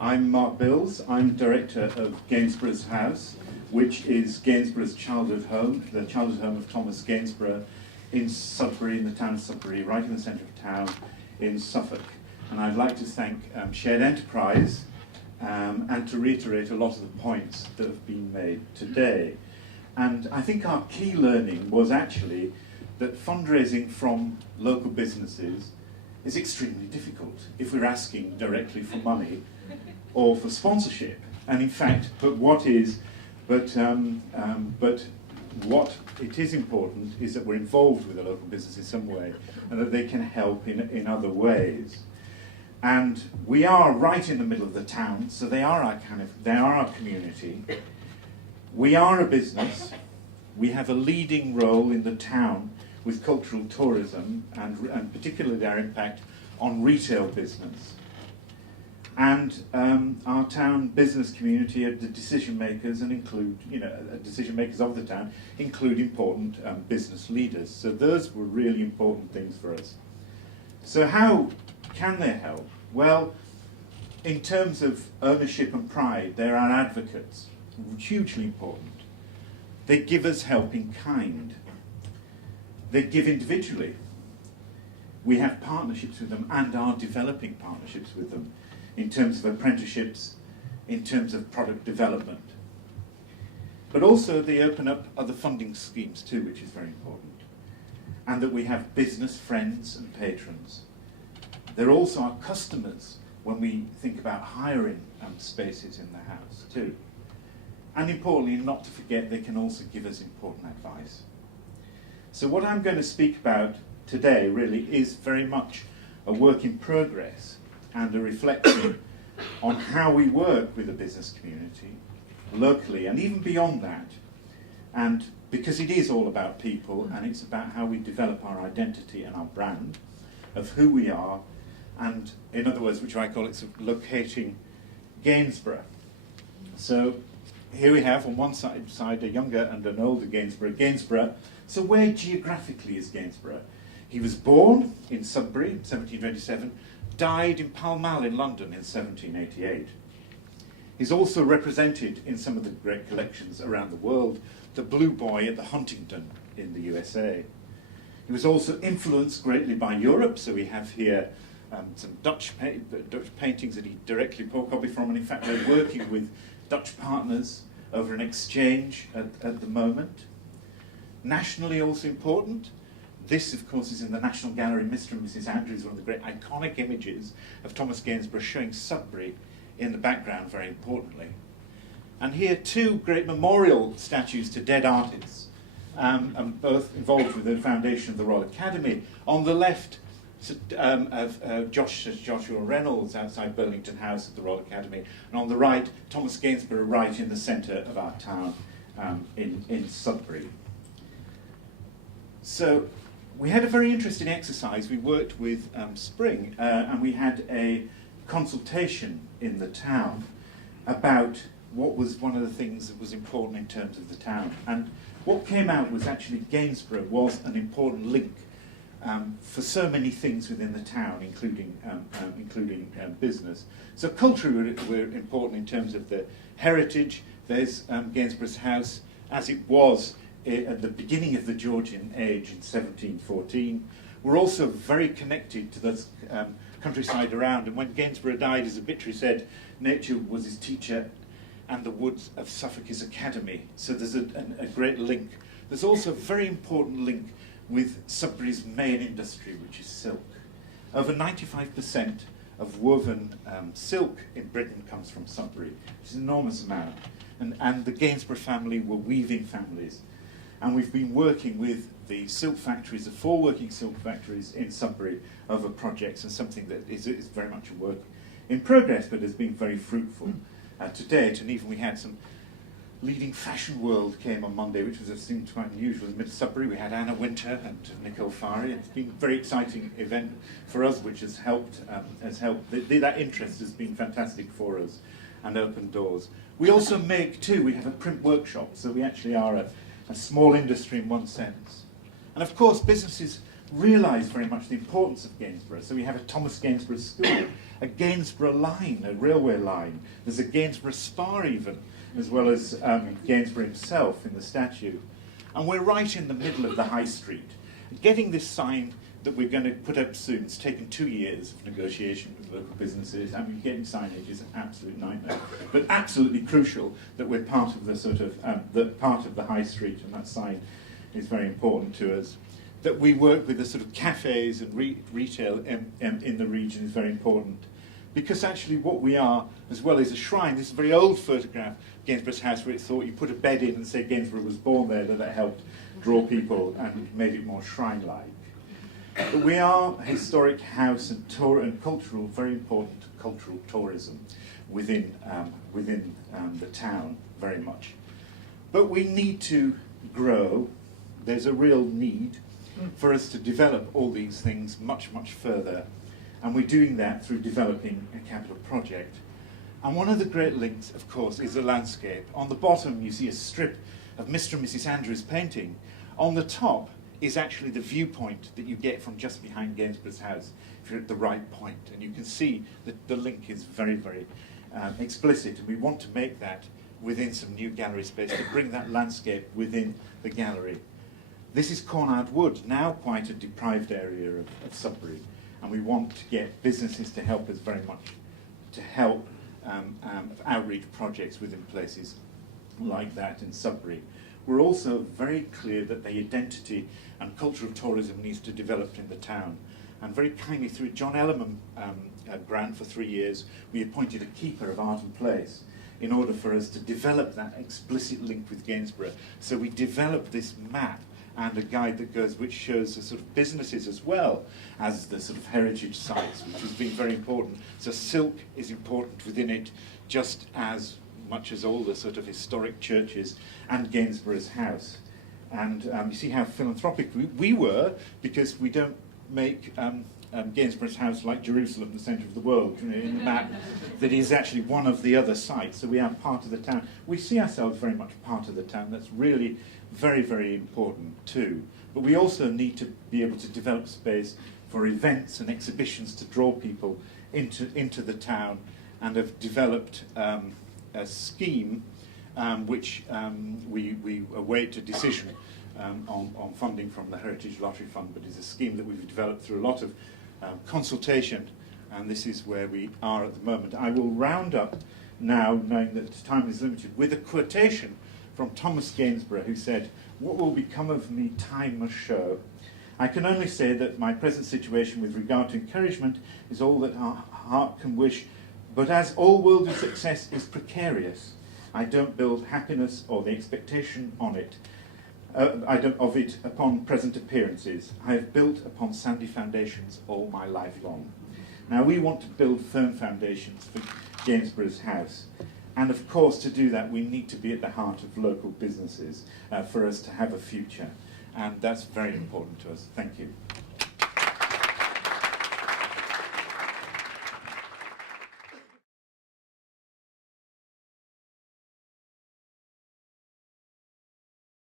I'm Mark Bills. I'm director of Gainsborough's House, which is Gainsborough's childhood home, the childhood home of Thomas Gainsborough in Sudbury, in the town of Sudbury, right in the centre of town in Suffolk. And I'd like to thank Shared Enterprise and to reiterate a lot of the points that have been made today. And I think our key learning was actually that fundraising from local businesses is extremely difficult if we're asking directly for money or for sponsorship. And in fact, what it is important is that we're involved with the local business in some way and that they can help in other ways. And we are right in the middle of the town, so they are our community. We are a business. We have a leading role in the town with cultural tourism and particularly our impact on retail business. And our town business community are the decision makers and include, decision makers of the town include important business leaders. So those were really important things for us. So how can they help? Well, in terms of ownership and pride, they're our advocates, hugely important. They give us help in kind. They give individually. We have partnerships with them and are developing partnerships with them in terms of apprenticeships, in terms of product development. But also they open up other funding schemes too, which is very important. And that we have business friends and patrons. They're also our customers when we think about hiring spaces in the house too. And importantly, not to forget, they can also give us important advice. So what I'm going to speak about today really is very much a work in progress and a reflection on how we work with the business community locally and even beyond that. And because it is all about people and it's about how we develop our identity and our brand of who we are, and in other words, which I call it sort of locating Gainsborough. So here we have on one side a younger and an older Gainsborough. Gainsborough, so where geographically is Gainsborough? He was born in Sudbury, 1727, died in Pall Mall in London in 1788. He's also represented in some of the great collections around the world, the Blue Boy at the Huntington in the USA. He was also influenced greatly by Europe, so we have here some Dutch paintings that he directly copied from, and in fact they're working with Dutch partners over an exchange at the moment. Nationally also important, this of course is in the National Gallery, Mr. and Mrs. Andrews, one of the great iconic images of Thomas Gainsborough showing Sudbury in the background very importantly. And here two great memorial statues to dead artists, and both involved with the foundation of the Royal Academy. On the left, of Joshua Reynolds outside Burlington House at the Royal Academy, and on the right, Thomas Gainsborough right in the centre of our town in Sudbury. So we had a very interesting exercise. We worked with Spring and we had a consultation in the town about what was one of the things that was important in terms of the town. And what came out was actually Gainsborough was an important link for so many things within the town, including business. So culturally we're important in terms of the heritage. There's Gainsborough's house as it was at the beginning of the Georgian age in 1714. We're also very connected to the countryside around, and when Gainsborough died, his obituary said, nature was his teacher and the woods of Suffolk his academy. So there's a great link. There's also a very important link with Sudbury's main industry, which is silk. Over 95% of woven silk in Britain comes from Sudbury, which is an enormous amount. And the Gainsborough family were weaving families. And we've been working with the silk factories, the 4 working silk factories in Sudbury over projects, and something that is very much a work in progress, but has been very fruitful to date. And even we had some leading fashion world came on Monday, which seemed quite unusual. In mid-Sudbury, we had Anna Wintour and Nicole Farey. It's been a very exciting event for us, which has helped. That interest has been fantastic for us and opened doors. We also make too. We have a print workshop, so we actually are a small industry in one sense. And of course, businesses realise very much the importance of Gainsborough. So we have a Thomas Gainsborough School, a Gainsborough line, a railway line. There's a Gainsborough spar even, as well as Gainsborough himself in the statue. And we're right in the middle of the high street. Getting this sign that we're going to put up soon, it's taken 2 years of negotiation with local businesses. I mean, getting signage is an absolute nightmare, but absolutely crucial that we're part of the sort of part of the high street, and that sign is very important to us. That we work with the sort of cafes and retail in the region is very important, because actually what we are, as well as a shrine, this is a very old photograph of Gainsborough's house where it thought you put a bed in and say Gainsborough was born there, that helped draw people and made it more shrine-like. But we are a historic house and cultural, very important cultural tourism within the town, very much. But we need to grow. There's a real need for us to develop all these things much, much further. And we're doing that through developing a capital project. And one of the great links, of course, is the landscape. On the bottom, you see a strip of Mr. and Mrs. Andrews' painting. On the top is actually the viewpoint that you get from just behind Gainsborough's house, if you're at the right point. And you can see that the link is very, very explicit. And we want to make that within some new gallery space, to bring that landscape within the gallery. This is Cornard Wood, now quite a deprived area of Sudbury. And we want to get businesses to help us very much, to help outreach projects within places like that in Sudbury. We're also very clear that the identity and cultural tourism needs to develop in the town. And very kindly, through John Ellerman grant for 3 years, we appointed a keeper of art and place in order for us to develop that explicit link with Gainsborough. So we developed this map and a guide that goes, which shows the sort of businesses as well as the sort of heritage sites, which has been very important. So silk is important within it, just as much as all the sort of historic churches and Gainsborough's house. And you see how philanthropic we were, because we don't make Gainsborough's house like Jerusalem, the centre of the world, you know, in the map, that is actually one of the other sites. So we are part of the town. We see ourselves very much part of the town. That's really very, very important too. But we also need to be able to develop space for events and exhibitions to draw people into the town, and have developed a scheme which we await a decision on funding from the Heritage Lottery Fund, but is a scheme that we've developed through a lot of consultation, and this is where we are at the moment. I will round up now, knowing that time is limited, with a quotation from Thomas Gainsborough, who said, "What will become of me, time must show. I can only say that my present situation with regard to encouragement is all that our heart can wish, but as all worldly success is precarious, I don't build happiness or the expectation on it. Of it upon present appearances. I have built upon sandy foundations all my life long." Now we want to build firm foundations for Gainsborough's house. And of course, to do that, we need to be at the heart of local businesses for us to have a future. And that's very important to us. Thank you.